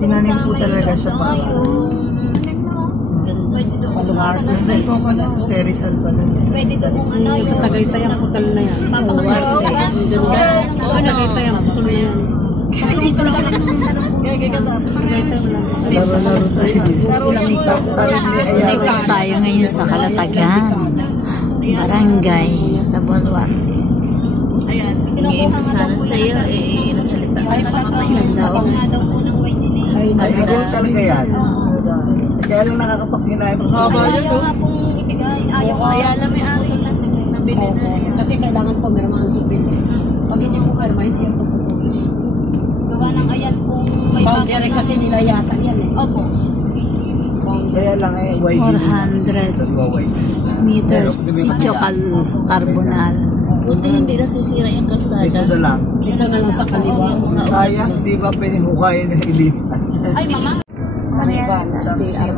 Tinanim po talaga siya para mas na ito ako serisal pa lang yan. Pwede daw kung ano Sa Tagaytay ang hotel na yan. Sa Tagaytay ang hotel na yan. kasi dito lang kami Laro-laro tayo. Tayo ngayon sa Kalatagan, barangay sa Boluarte. ayan, ngayon ko sana sa'yo nagsalita ka na Ganda o. daw po ng white din Ay, ikaw talaga yan. Kaya lang nakakapag-hinay mo. ayaw nga pong ibigay, ayaw kaya alam may ari lang si May nabili na yan. Kasi kailangan pumirmahan si Pili. Pag hindi pumirma, hindi yung puputulis. Gawa ng ayan kung may Boundary kasi nila yata yan eh. opo. Kaya lang 400 meters Sitio Carbonal. Buti hindi nasisira yung kalsada. Ito na lang. Dito na lang sa kaliwa. Kaya, hindi ba pwedeng hukayin na ilipat? Ay mama, Sa CR.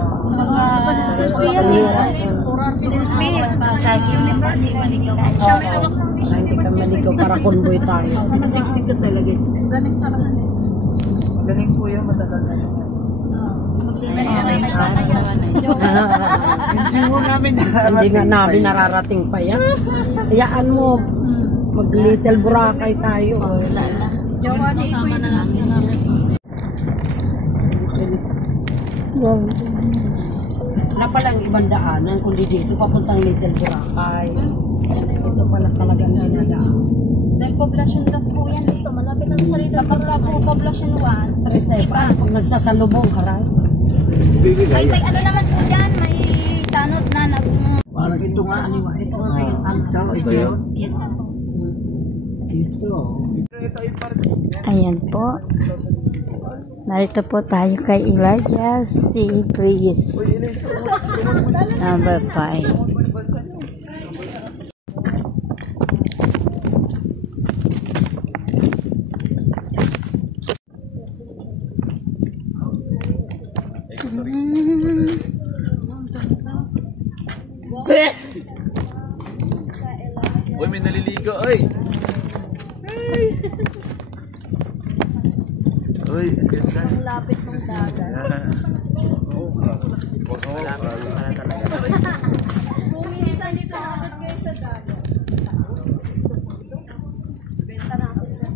Hindi ka maligaw para convoy tayo. siksik ka talaga ito. Magaling po yan, matagal na yun. Hindi mo namin Hindi nga namin nararating pa yan. Hayaan mo, mag-Little Boracay tayo. Kasama na lang yun. Wala palang ibang daanan, kundi dito papuntang Little Boracay. Ito pala talagang dinadaan. Dahil poblasyon das po yan dito, malapit ang salita. Kapag ka po poblasyon 1, Kasi paano pag nagsasalubong, haray? may ano naman po dyan, may tanod na Parang ito nga. Ito nga kayo. Ito yun. yan na po. Ito. Ayan po. Narito po tayo kay Elijah C. Chris. Number 5. Uy, may naliligo, oy! Uy, ang ganda. Ang lapit ng dagat. Kung minsan dito agad kayo sa dagat. Benta natin na.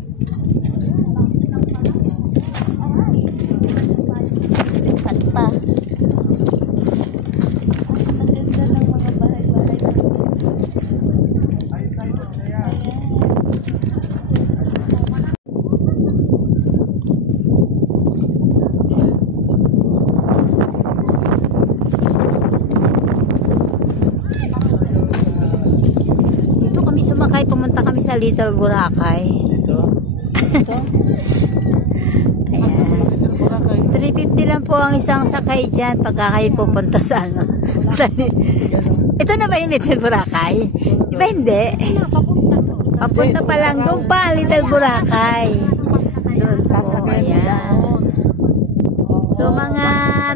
At pa. Ang ganda ng mga bahay-bahay sa Dito kami sumakay. Pumunta kami sa Little Boracay. Ayan. 350 lang po ang isang sakay dyan pagka kayo pupunta sa ano. Ito na ba yung Little Boracay? Di ba hindi? Papunta pa lang doon pa, Little Boracay. Doon po, ayan. So mga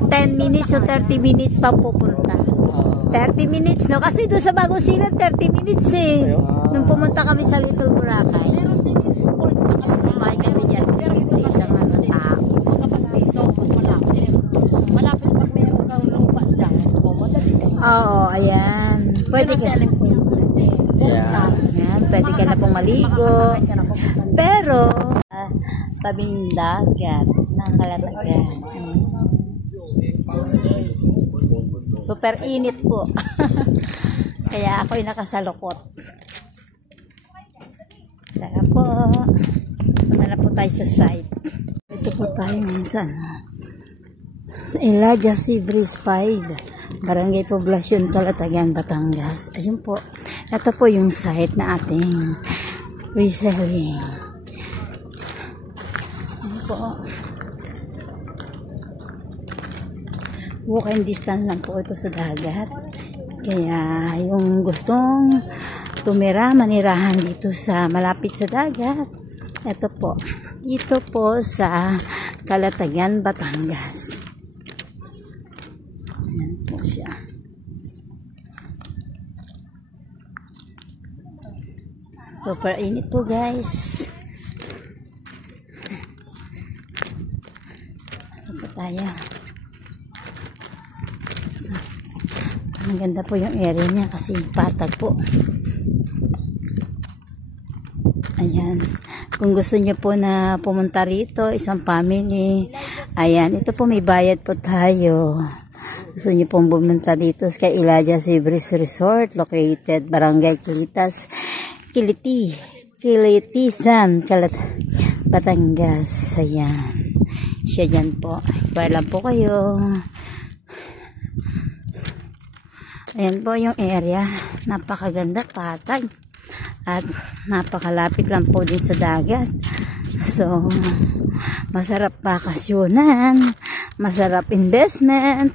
10 minutes o 30 minutes pa pupunta. 30 minutes, no? Kasi doon sa Bagong Silang 30 minutes eh. Nung pumunta kami sa Little Boracay. Sumakay kami dyan. 350 isang ano tao. Malapit pag meron kang lupa dyan, madali ka. Oo, ayan. Pwede ka. Ayan, pwede ka na pong maligo. Pero, tabing dagat ng Kalatagan. Super init po. Kaya ako'y nakasalukot. Tara po. Punta na po tayo sa site. Ito po tayo ngayon sa Elijah C. Breeze 5. Barangay Poblacion, Calatagan, Batangas. Ayun po. Ito po yung site na ating reselling. Ayun po. Walking distance lang po ito sa dagat. Kaya yung gustong tumira, manirahan dito sa malapit sa dagat. Ito po. Dito po sa Calatagan, Batangas. Ayan po siya. Super init po guys. Ito po tayo. So, maganda po yung area niya kasi patag po. Ayan. Kung gusto niyo po na pumunta rito, isang family, ayan, ito po may bayad po tayo. Gusto niyo pong pumunta dito kay Elijah Seabreeze Resort, located Barangay Kilitisan, Batangas. Ayan. Siya dyan po. Iba lang po kayo. Ayan po yung area. Napakaganda, patag. At napakalapit lang po din sa dagat. So, masarap bakasyonan. Masarap investment.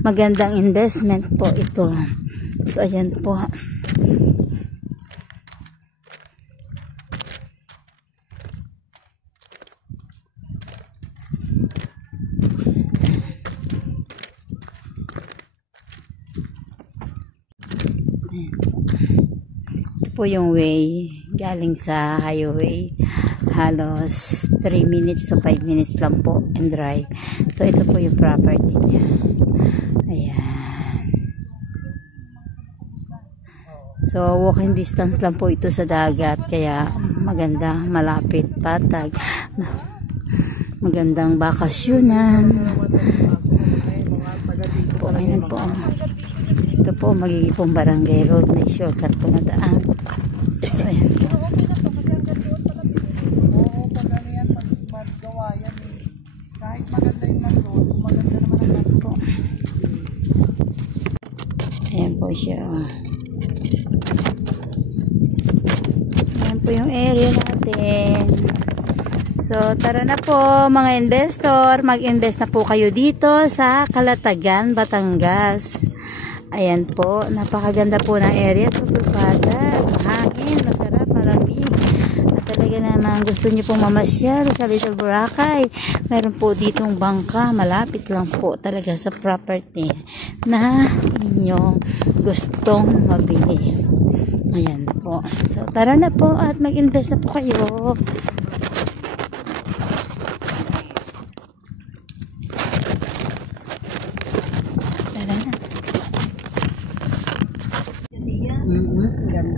Magandang investment po ito. So, ayan po. Po yung way galing sa highway, halos 3 minutes to 5 minutes lang po and drive. So ito po yung property niya. Ayan. So walking distance lang po ito sa dagat, kaya maganda, malapit, patag, magandang bakasyonan po. Ayan po. Ito po magiging pong barangay road, may shortcut po na daan. So, ayan. Oo, pag ano yan, pag magawa yan, kahit maganda yung nandun, maganda naman ang nandun po. Ayan po siya. Ayan po yung area natin. So, tara na po mga investor, mag-invest na po kayo dito sa Calatagan, Batangas. Ayan po, napakaganda po ng area. Super patag, mahangin, masarap, malamig. At talaga naman gusto nyo pong mamasyal sa Little Boracay. Meron po ditong bangka, malapit lang po talaga sa property na inyong gustong mabili. Ayan po. So, tara na po at mag-invest na po kayo.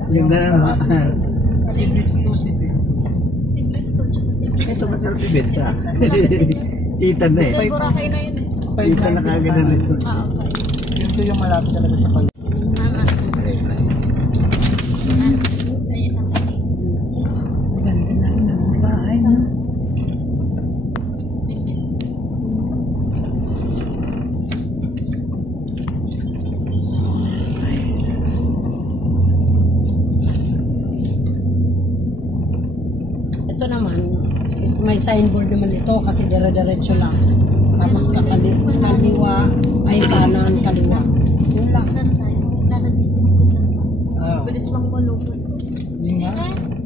Yung na, Si Bristo. Si Bristo, tsaka si Bristo. ito masarap ibenta. Itan na eh. Little Boracay na yun eh. Itan na kagad na resort. Okay. Yun to yung malapit talaga sa pag. Ganda na rin ang bahay, no? Ito naman, may signboard naman ito kasi dire-diretso lang. Tapos kaliwa, ay kanan, kaliwa. Yun lang. Ah, Bilis lang malupot. yun nga.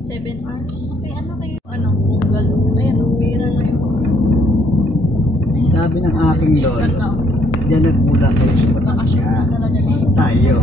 7 hours. Kaya ano kayo? Ano? Google. Ayan, bira na yun. Sabi ng aking lolo, Ganda. diyan nagmula kayo sa Bakasyon na Batangas. talaga. Tayo.